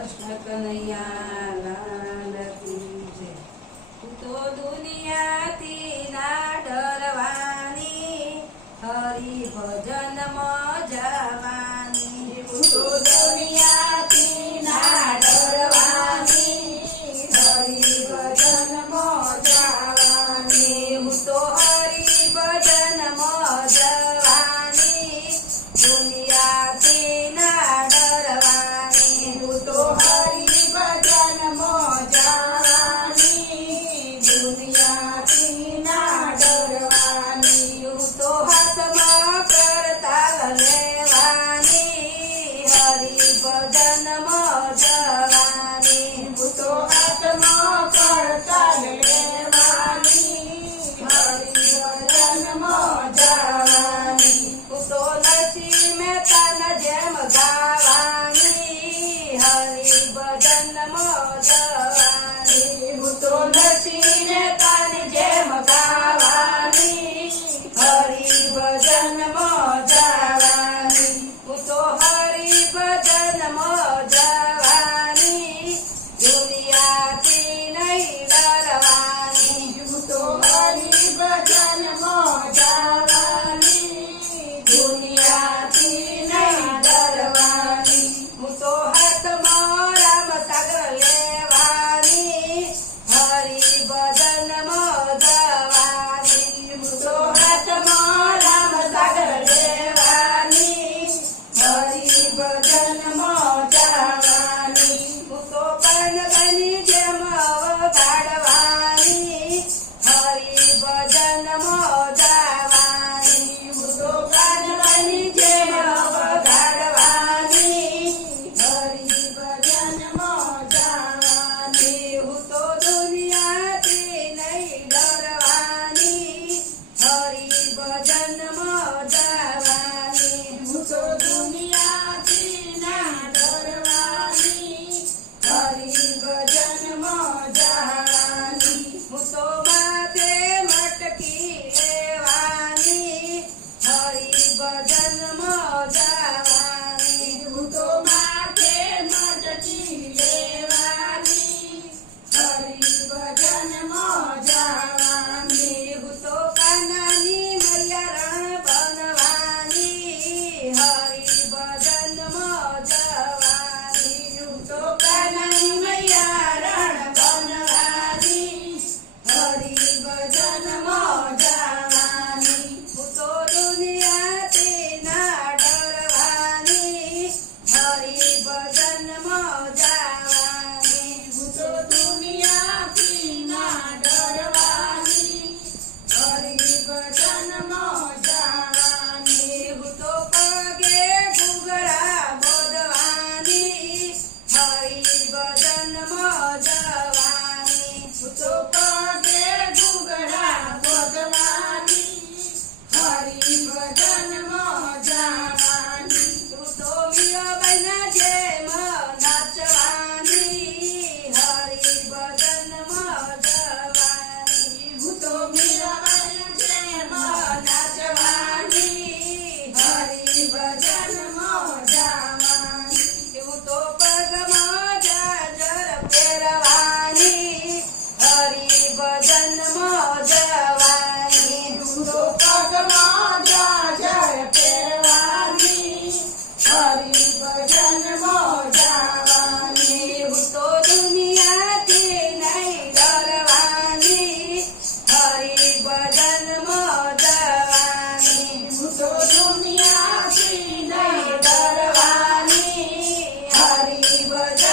કૃષ્ણ કનૈયા તો દુનિયાથી ના ડરવાની હરિ ભજનમાં Bye. બદનમાં જવાની દૂધો પગમાં જાજર પહેરવાની હરી ભજનમાં જવાની હું દુનિયાથી નહીં ડરવાની હરી ભજનમાં જવાની હું તો દુનિયાથી નહીં ડરવાની હરી ભજન